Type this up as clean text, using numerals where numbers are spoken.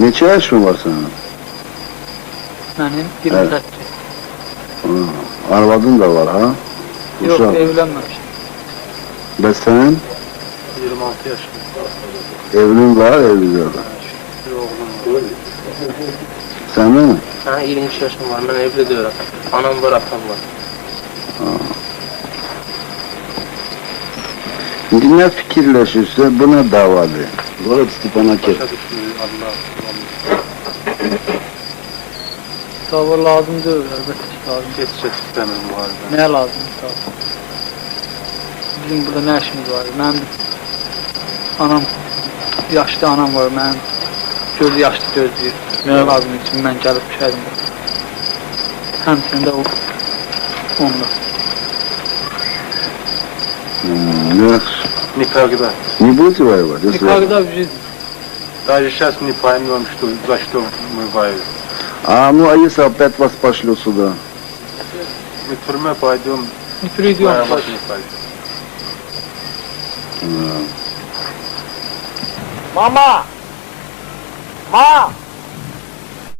Neçə yaşın var sənin? Mənim 24. Arvadın da var, ha? Yox, Uşaq. evlənməmişim. Bəs sən? 26 yaşında. Evlin var, evlidir. Oğlum var. Sənin? Ha, 23 yaşım var. Ben evli diyorum. Anam var, atam var. İndi nə fikirləşirsə, buna davadır. Qorad Stepana kes. Başa düşmüyor Allah. Dava lazım deyil, əlbəttə ki, lazım. Geçecek istemiyorum bu halde. Nəyə lazımdır dava? Bizim burada nə işimiz var? Mənim anam, yaşlı anam var, mənim gözü yaşlı gözləyir. Nəyə lazım üçün mən gəlib düşərdim. Həmçində o, onda. Yaxşı. Никогда. Не будете воевать? До свидания. Никогда в жизни. Даже сейчас не поймем, что, за что мы воюем. А ну а если опять вас пошлют сюда? Мы в тюрьме пойдем, Не придем. воевать не пойдем. Да. Мама! Ма!